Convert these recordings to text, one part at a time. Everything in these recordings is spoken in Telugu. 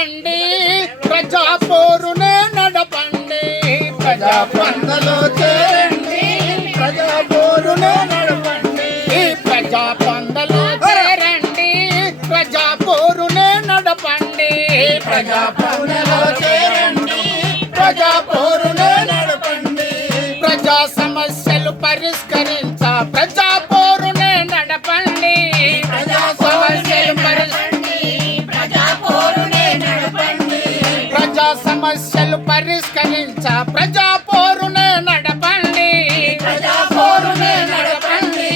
చేరండి, ప్రజా పోరునే నడపండి. ప్రజా పందలో చేరండి, ప్రజా పోరునే నడపండి. ప్రజా పందలో చేరండి, ప్రజా పోరునే నడపండి. ప్రజా పందలో చేరండి, ప్రజా పోరునే నడపండి. ప్రజా సమస్యలు పరిష్కరించ ప్రజా పోరునే నడపండి. ప్రజా సమస్యలు ప్రజా పోరునే నడపండి. ప్రజా సమస్యలు పరిష్కరించ ప్రజా పోరునే నడపండి. ప్రజా పోరునే నడపండి.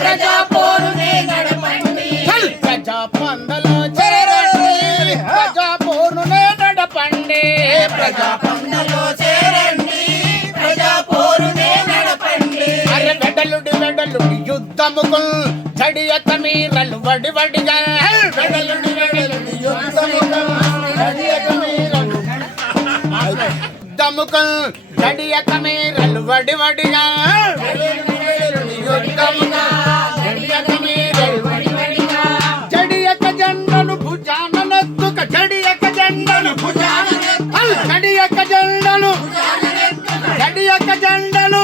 ప్రజా పోరునే నడపండి. ప్రజా పందలో చేరండి, ప్రజా పోరునే నడపండి. ప్రజా పందలో చేరండి, ప్రజా పోరునే నడపండి. అరే వెడలుడి వెడలుడి యుద్ధముకు జడియత మీరలు వడి వడిగా. వెడలుడి వెడలుడి యుద్ధముకు జడియత మీరలు యుద్ధముకు జడియత మీరలు వడి వడిగా. యుద్ధముగా జడియత మీరలు వడి వడిగా. జడియక జెండను భుజాన నెత్తుక, జడియక జెండను భుజాన జడియక జెండను జడియక జెండను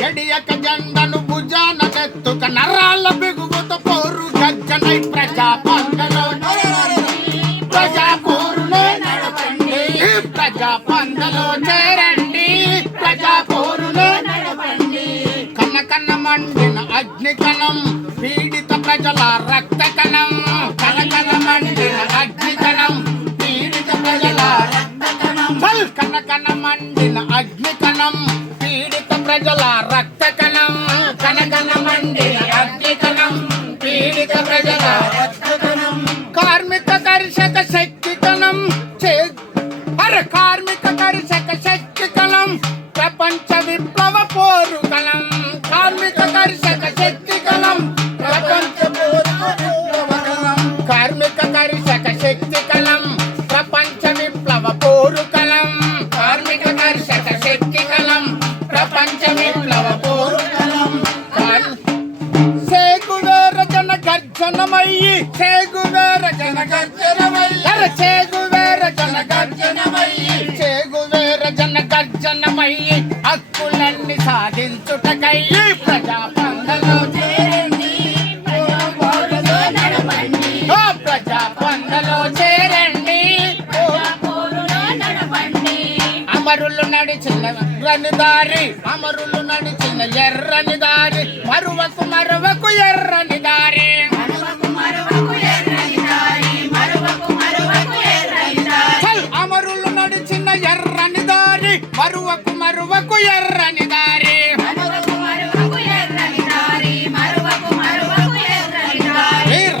జడియక జెండను భుజాన నెత్తుక. నరాల బిగువుతో పోరు గర్జనై ప్రజా పందలో ప్రజా పోరునే నడపండి. ప్రజా పందలో చేరండి, ప్రజా పోరునే నడపండి. కన్న కన్న మండిన అగ్ని కణం, పీడిత ప్రజల రక్త కణం. కన కన మండిన అగ్ని కణం, పీడిత ప్రజల రక్త కణం. కన కన మండిన అగ్ని కణం, పీడిత ప్రజల రక్త కణం. కన కన మండిన అగ్ని కణం, పీడిత ప్రజల రక్త కణం. కార్మిక కర్షక శక్తి కణం, కార్మిక కర్షక శక్తి కణం. ప్రపంచ విప్లవ పోరు కణం. కార్మిక కర్షక శక్తి కణం, ప్రపంచ విప్లవ కణం. కార్మిక కర్షక శక్తి కణం, ప్రపంచ విప్లవ పోరు కణం. కార్మిక కర్షక శక్తి కణం, ప్రపంచ విప్లవ పోరు కణం. చేగువేర జన గర్జనమయ్యి, చేగువేర జన గర్జనమయ్యి. చేగువేర జన గర్జనమయ్యి, చేగువేర జన గర్జనమయ్యి. హక్కులన్నీ సాధించుటకై ప్రజా పందలో చేరండి, ప్రజా పోరునే నడపండి. ప్రజా పందలో చేరండి, ప్రజా పోరునే నడపండి. అమరులు నడిచిన ఎర్రని దారి, అమరులు నడిచిన ఎర్రని దారి. మరువకు మరువకు ఎర్రని దారి. అమరులు నడిచిన ఎర్రని దారి, మరువకు మరువకు ఎర్రని దారి.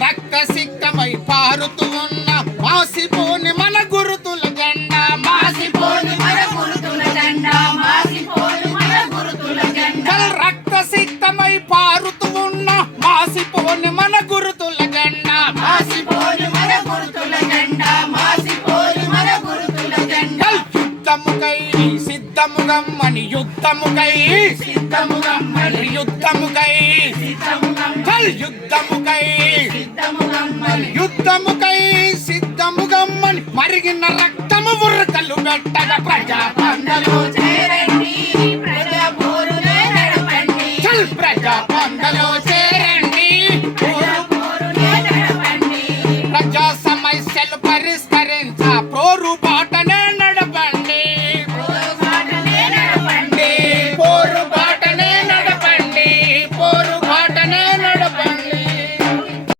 రక్త సిక్తమై పారుతూ ఉన్న మాసిపోని మన గురుతుల జెండా. మాసిపోని మన గురుతుల జెండా, మాసిపోని మన గురుతుల జెండా. రక్త సిక్తమై పారుతూ ఉన్న మాసిపోని మన గురుతుల జెండా. మాసిపోని మన గురుతుల జెండా, మాసిపోని మన గురుతుల జెండా. యుద్ధముకై సిద్ధముగమ్మని, యుద్ధముకై సిద్ధముగమ్మని, యుద్ధముకై యుద్ధముకై యుద్ధముకై సిద్ధముగమ్మని. మరిగిన రక్తము ఉరకలు పెట్టగా ప్రజా పందలో